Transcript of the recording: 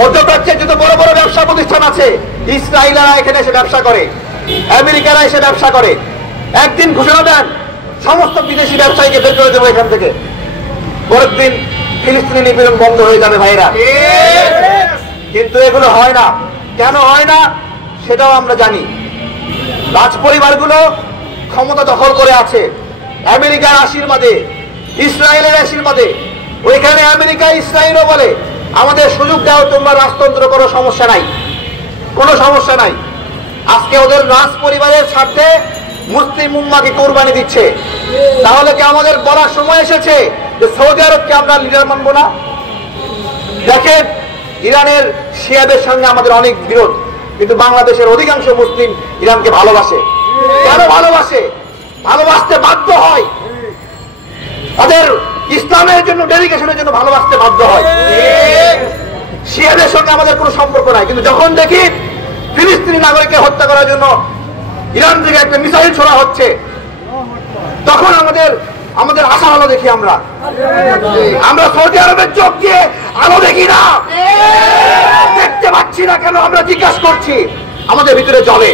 মধ্যপ্রাচ্যের যত বড় বড় ব্যবসা প্রতিষ্ঠান আছে, ইসরায়েলরা এখানে এসে ব্যবসা করে, আমেরিকারা এসে ব্যবসা করে। একদিন ঘোষণা দেন সমস্ত বিদেশি ব্যবসায়ীকে বের করে দেবো এখান থেকে, পরের দিন ফিলিস্তিনি নিপীড়ন বন্ধ হয়ে যাবে ভাইরা। কিন্তু এগুলো হয় না। কেন হয় না সেটাও আমরা জানি। রাজ পরিবারগুলো ক্ষমতা দখল করে আছে আমেরিকার আশীর্বাদে, ইসরায়েলের আশীর্বাদে। ওইখানে আমেরিকা ইসরায়েলও বলে আমাদের সুযোগ দাও, তোমরা রাজতন্ত্র করো, সমস্যা নাই, কোনো সমস্যা নাই। আজকে ওদের রাজ পরিবারের স্বার্থে মুসলিম উম্মাকে কোরবানি দিচ্ছে। তাহলে কি আমাদের বলার সময় এসেছে যে সৌদি আরবকে আমরা লিডার মানব না? দেখেন, ইরানের শিয়াদের সঙ্গে আমাদের অনেক বিরোধ, কিন্তু বাংলাদেশের অধিকাংশ মুসলিম ইরানকে ভালোবাসে। কেন ভালোবাসে? ভালোবাসতে বাধ্য হয়, তাদের ইসলামের জন্য, ডেডিকেশনের জন্য ভালোবাসতে বাধ্য হয়। শিয়াদের সঙ্গে আমাদের কোনো সম্পর্ক নাই, কিন্তু যখন দেখি ফিলিস্তিনি নাগরিককে হত্যা করার জন্য ইরান থেকে একটা মিসাইল ছোড়া হচ্ছে, তখন আমাদের আশা আলো দেখি। আমরা সৌদি আরবের চোখ দিয়ে আলো দেখি না, দেখতে পাচ্ছি না কেন? আমরা জিজ্ঞাসা করছি, আমাদের ভিতরে জ্বলে।